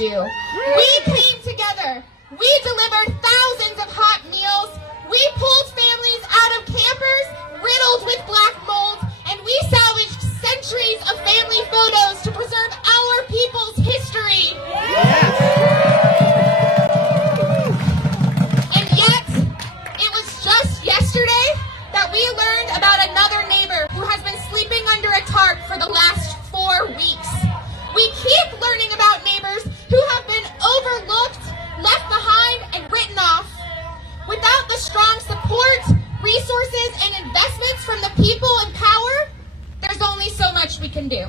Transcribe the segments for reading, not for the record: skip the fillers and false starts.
do. We came together. We delivered thousands of hot meals. We pulled families out of campers riddled with black mold, and we salvaged centuries of family photos to preserve our people's history. Yes. And yet, it was just yesterday that we learned about another neighbor who has been sleeping under a tarp for the last 4 weeks. We keep learning about neighbors who have been overlooked, left behind, and written off. Without the strong support, resources, and investments from the people in power, there's only so much we can do.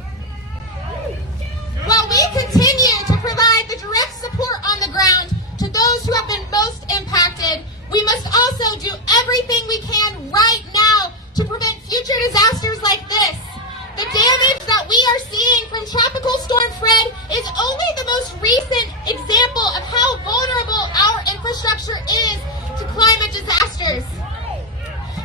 While we continue to provide the direct support on the ground to those who have been most impacted, we must also do everything we can right now to prevent future disasters like this. The damage that we are seeing from Tropical Storm Fred is only the most recent example of how vulnerable our infrastructure is to climate disasters.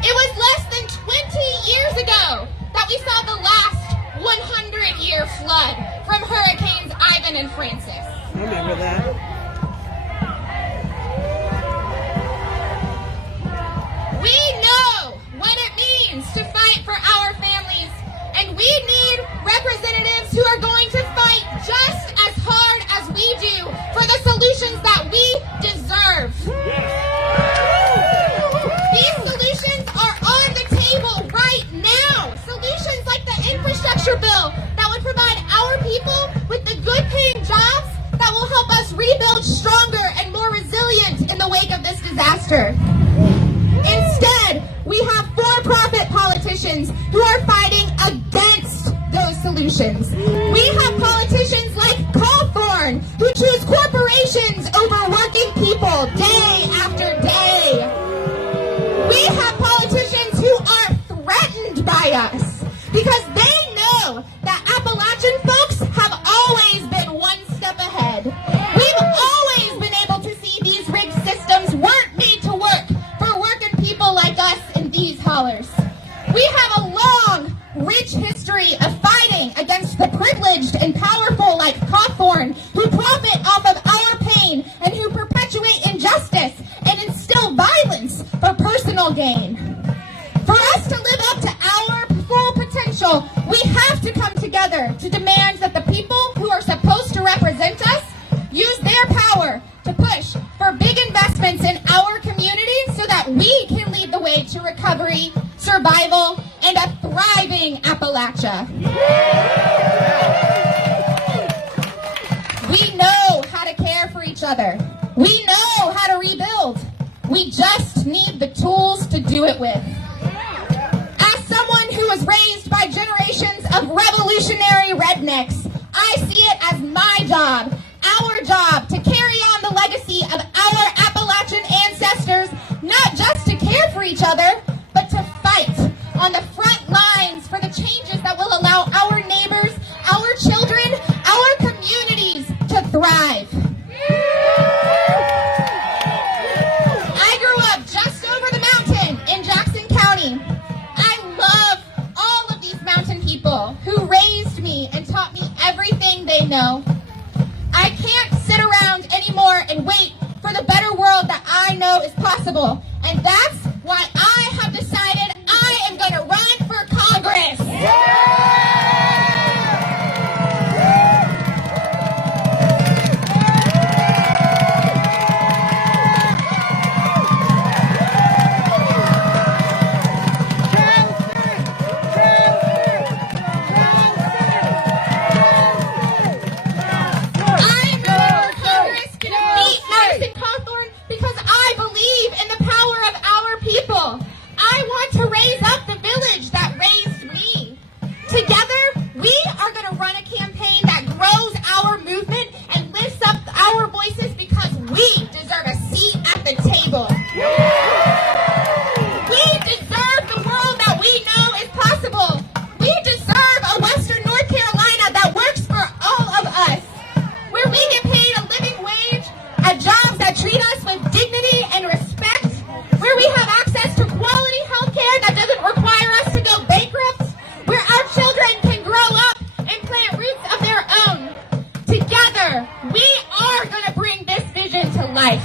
It was less than 20 years ago that we saw the last 100-year flood from Hurricanes Ivan and Francis. I remember that. We know what it means to fight for our families, and we need representatives who are going to fight just as hard as we do for the solutions that we deserve. These solutions are on the table right now. Solutions like the infrastructure bill that would provide our people with the good-paying jobs that will help us rebuild stronger and more resilient in the wake of this disaster. Instead, we have for-profit politicians who are fighting against those solutions. We have politicians like Cawthorn who choose corporations over working people day after day. We have politicians who are threatened by us because they know that Appalachian folks have always been one step ahead. We've always been able to see these rigged systems weren't made to work for working people like us in these hollers. We have a long, rich history of fighting against the privileged and powerful like Cawthorn, who profit off of our pain and who perpetuate injustice and instill violence for personal gain. For us to live up to our full potential, we have to come together to demand that the people who are supposed to represent us use their power to push for big investments in our community so that we can lead the way to recovery, survival, and a thriving Appalachia. We know how to care for each other. We know how to rebuild. We just need the tools to do it with. As someone who was raised by generations of revolutionary rednecks, I see it as my job, our job, to carry on the legacy of our Appalachian ancestors, not just to care for each other, but to fight on the front lines for the changes that will allow our neighbors, our children, our communities to thrive. I grew up just over the mountain in Jackson County. I love all of these mountain people who raised me and taught me everything they know. I can't sit around anymore and wait for the better world that I know is possible. And that's why I have decided I am going to run for Congress. I'm running for Congress to defeat Madison Cawthorn because I believe in the power of our together, we are going to bring this vision to life.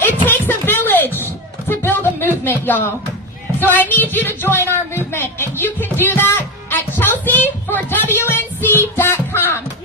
It takes a village to build a movement, y'all. So I need you to join our movement, and you can do that at chelseaforwnc.com.